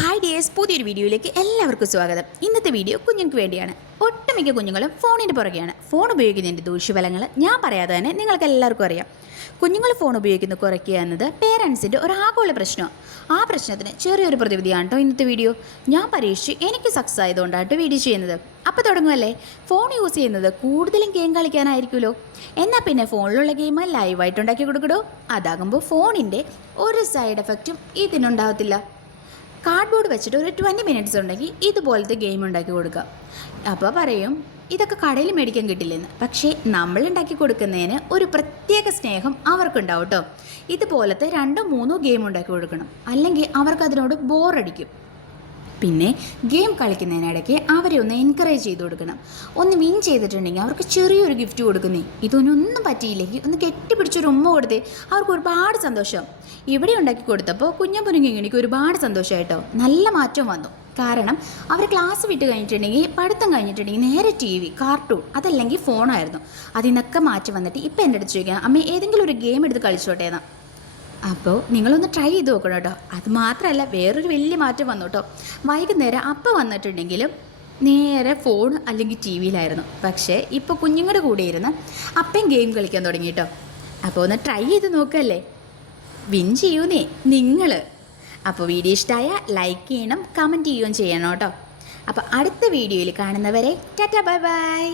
Hi dears പുതിയൊരു വീഡിയോയിലേക്ക് എല്ലാവർക്കും സ്വാഗതം. ഇന്നത്തെ വീഡിയോ കുഞ്ഞുങ്ങൾക്ക് വേണ്ടിയാണ്. ഒട്ടുമിക്ക കുഞ്ഞുങ്ങളും ഫോണിന്റെ പുറകെയാണ്. ഫോൺ ഉപയോഗിക്കുന്നതിന്റെ ദൂഷ്യഫലങ്ങൾ ഞാൻ പറയാതെ തന്നെ നിങ്ങൾക്ക് എല്ലാവർക്കും അറിയാം. കുഞ്ഞുങ്ങൾ ഫോൺ ഉപയോഗിക്കുന്നത് കുറയ്ക്കുക എന്നത് പേരൻസിന്റെ ഒരു ആഗോള പ്രശ്നമാണ്. ആ പ്രശ്നത്തിന് ചെറിയൊരു പ്രതിവിധിയാണ് കേട്ടോ ഇന്നത്തെ വീഡിയോ. ഞാൻ പരീക്ഷിച്ച് എനിക്ക് സക്സസ് ആയതുകൊണ്ടാണ് വീഡിയോ ചെയ്യുന്നത്. അപ്പോൾ തുടങ്ങുമല്ലേ ഫോൺ യൂസ് ചെയ്യുന്നത് കൂടുതലും ഗെയിം കളിക്കാനായിരിക്കുമല്ലോ. എന്നാൽ പിന്നെ ഫോണിലുള്ള ഗെയിം ലൈവായിട്ട് ഉണ്ടാക്കി കൊടുക്കടോ? അതാകുമ്പോൾ ഫോണിന്റെ ഒരു സൈഡ് എഫക്റ്റും ഇതിനുണ്ടാകത്തില്ല. കാർഡ്ബോർഡ് വെച്ചിട്ട് ഒരു ട്വന്റി മിനിറ്റ്സ് ഉണ്ടെങ്കിൽ ഇതുപോലത്തെ ഗെയിം ഉണ്ടാക്കി കൊടുക്കുക. അപ്പോൾ പറയും ഇതൊക്കെ കടയിൽ മേടിക്കാൻ കിട്ടില്ലെന്ന്. പക്ഷേ നമ്മൾ ഉണ്ടാക്കി കൊടുക്കുന്നതിന് ഒരു പ്രത്യേക സ്നേഹം അവർക്കുണ്ടാവും കേട്ടോ ഇതുപോലത്തെ രണ്ടോ മൂന്നോ ഗെയിം ഉണ്ടാക്കി കൊടുക്കണം. അല്ലെങ്കിൽ അവർക്കതിനോട് ബോറടിക്കും പിന്നെ ഗെയിം കളിക്കുന്നതിനിടയ്ക്ക് അവരെ ഒന്ന് എൻകറേജ് ചെയ്ത് കൊടുക്കണം. ഒന്ന് വിൻ ചെയ്തിട്ടുണ്ടെങ്കിൽ അവർക്ക് ചെറിയൊരു ഗിഫ്റ്റ് കൊടുക്കുന്നേ. ഇതൊന്നും പറ്റിയില്ലെങ്കിൽ ഒന്ന് കെട്ടിപ്പിടിച്ചൊരു ഉമ്മ കൊടുത്തേ. അവർക്ക് ഒരുപാട് സന്തോഷം. ഇവിടെ ഉണ്ടാക്കി കൊടുത്തപ്പോൾ കുഞ്ഞമ്പുനുങ്ങിണിക്ക് ഒരുപാട് സന്തോഷമായിട്ടോ നല്ല മാറ്റം വന്നു. കാരണം അവർ ക്ലാസ് വിട്ട് കഴിഞ്ഞിട്ടുണ്ടെങ്കിൽ പഠിത്തം കഴിഞ്ഞിട്ടുണ്ടെങ്കിൽ നേരെ ടി വി കാർട്ടൂൺ അതല്ലെങ്കിൽ ഫോണായിരുന്നു അതിൽ നിന്നൊക്കെ മാറ്റി വന്നിട്ട് ഇപ്പം എന്റെ അടുത്ത് ചോദിക്കാം അമ്മ ഏതെങ്കിലും ഒരു ഗെയിം എടുത്ത് കളിച്ചോട്ടെ എന്നാ അപ്പോൾ നിങ്ങളൊന്ന് ട്രൈ ചെയ്ത് നോക്കണം കേട്ടോ. അത് മാത്രമല്ല വേറൊരു വലിയ മാറ്റം വന്നു കേട്ടോ. വൈകുന്നേരം അപ്പം വന്നിട്ടുണ്ടെങ്കിലും നേരെ ഫോൺ അല്ലെങ്കിൽ ടി വിയിലായിരുന്നു പക്ഷേ ഇപ്പോൾ കുഞ്ഞുങ്ങളുടെ കൂടെ ഇരുന്ന് അപ്പം ഗെയിം കളിക്കാൻ തുടങ്ങി കേട്ടോ. അപ്പോൾ ഒന്ന് ട്രൈ ചെയ്ത് നോക്കല്ലേ? വിൻ ചെയ്യൂന്നേ നിങ്ങൾ അപ്പോൾ വീഡിയോ ഇഷ്ടമായ ലൈക്ക് ചെയ്യണം കമന്റ് ചെയ്യുകയും ചെയ്യണം കേട്ടോ. അപ്പോൾ അടുത്ത വീഡിയോയിൽ കാണുന്നവരെ ടാറ്റ ബൈ ബൈ